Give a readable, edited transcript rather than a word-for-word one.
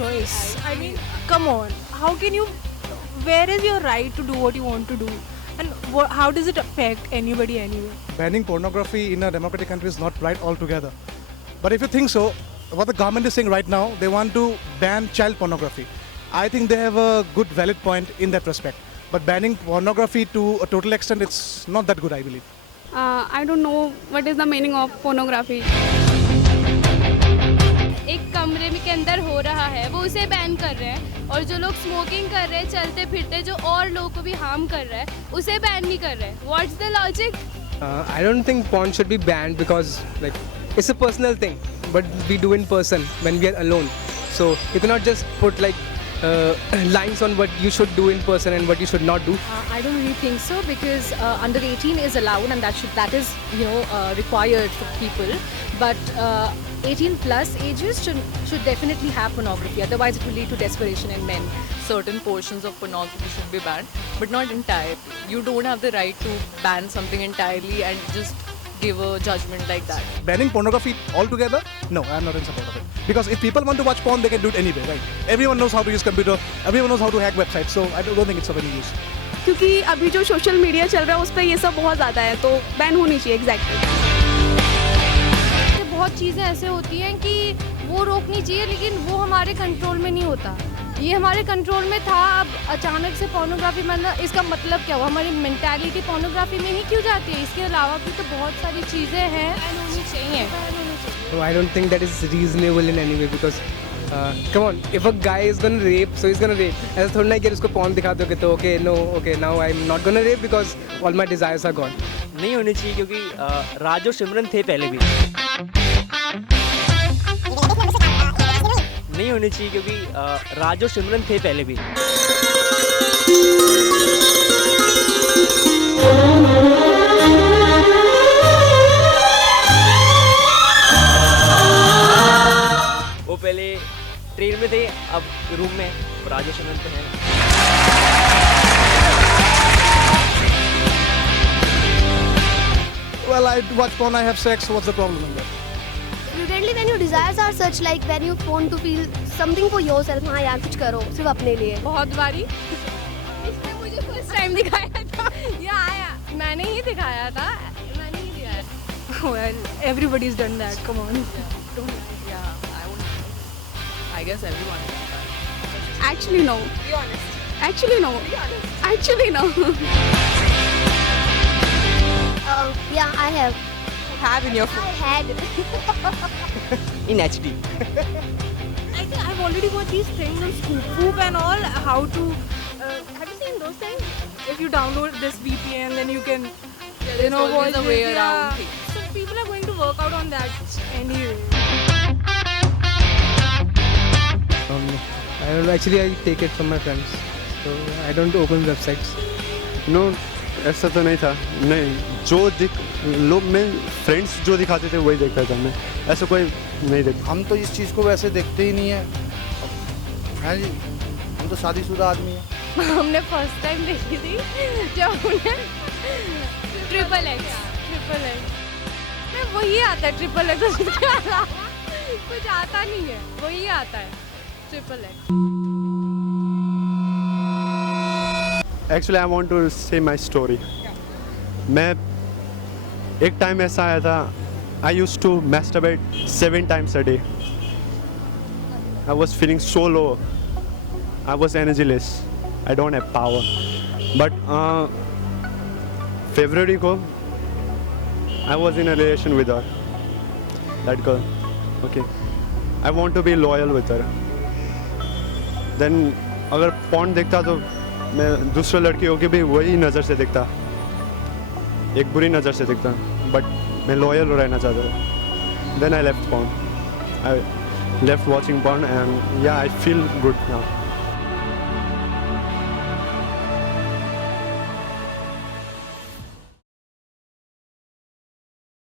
choice. I mean, come on. How can you? Where is your right to do what you want to do? And how does it affect anybody anyway? Banning pornography in a democratic country is not right altogether. But if you think so, what the government is saying right now, they want to ban child pornography. I think they have a good valid point in that respect. But banning pornography to a total extent, it's not that good, I believe. I don't know what is the meaning of pornography. एक कमरे में के अंदर हो रहा है वो उसे बैन कर रहे हैं और जो लोग स्मोकिंग कर रहे हैं चलते फिरते जो और लोगों को भी हार्म कर रहा है उसे बैन नहीं कर रहे हैं. What's the logic? I don't think porn should be banned because like it's a personal thing, but we do in person when we are alone. So you cannot just put like lines on what you should do in person and what you should not do. I don't really think so because under 18 is allowed and that is required for people. But 18 plus ages should definitely have pornography. Otherwise, it will lead to desperation in men. Certain portions of pornography should be banned, but not entirely. You don't have the right to ban something entirely and just give a judgment like that. Banning pornography altogether? No, I am not in support of it. Because if people want to watch porn, they can do it anyway, right? Everyone knows how to use computer, everyone knows how to hack websites, so I don't think it's of any use. क्योंकि अभी जो social media चल रहा है उस पर ये सब बहुत ज़्यादा है तो बैन होनी चाहिए. एग्जैक्टली. बहुत चीज़ें ऐसे होती हैं कि वो रोकनी चाहिए लेकिन वो हमारे कंट्रोल में नहीं होता. ये हमारे कंट्रोल में था, अब अचानक से पोर्नोग्राफी मतलब इसका मतलब क्या हुआ? हमारी मेंटालिटी पोर्नोग्राफी में ही क्यों जाती है? इसके अलावा भी तो बहुत सारी चीज़ें हैं होनी चाहिए. No, I don't think that is reasonable in any way because come on, if a guy is gonna rape, so he's gonna rape. ऐसा थोड़ा ना कि उसको porn दिखा दोगे तो okay, now I'm not gonna rape because all my desires are gone. नहीं होनी चाहिए क्योंकि राज और सिमरन थे पहले भी. नहीं होनी चाहिए क्योंकि राज और सिमरन थे पहले भी. वो पहले ट्रेन में थे, अब रूम में. राज और सिमरन पे हैं. Well, I watch porn, I have sex, what's the problem in that? Usually when your desires are such like when you want to feel something for yourself, हाँ यार कुछ करो सिर्फ अपने लिए. बहुत बारी इसने मुझे फर्स्ट टाइम दिखाया था या आया मैंने ही दिखाया था. Well, everybody's done that. Come on. Yeah, I guess everyone. Actually no. Be honest. Actually no. Be honest. Actually no. Yeah, I have. Have in your phone. I had. In HD. I think I've already watched these things on Scoop and all. How to? Have you seen those things? If you download this VPN, then you can, there's always watch a way it, around yeah. things. So people are going to work out on that anyway. I don't actually I take it from my friends, so I don't open websites. No, ऐसा तो नहीं था. नहीं, जो लोग मैं friends जो दिखाते थे वही देखता था मैं. ऐसा कोई नहीं देखता. हम तो इस चीज़ को वैसे देखते ही नहीं है. हाँ जी, हम तो शादीशुदा आदमी हैं. हमने फर्स्ट टाइम देखी थी जब हमने ट्रिपल एक्स वही आता है. ट्रिपल एक्स उसके अलावा कुछ आता नहीं है, वही आता है triple x. Actually, I want to say my story. मैं एक टाइम ऐसा आया था. I used to masturbate 7 times a day. I was feeling so low. I was energyless. I don't have power. But February को I was in a relation with her. That girl. Okay. I want to be loyal with her. Then अगर porn देखता तो मैं दूसरे लड़कियों की भी वही नज़र से देखता, एक बुरी नज़र से देखता. बट मैं लॉयल रहना चाहता था. Then I left porn. I left watching porn and yeah, I feel good now.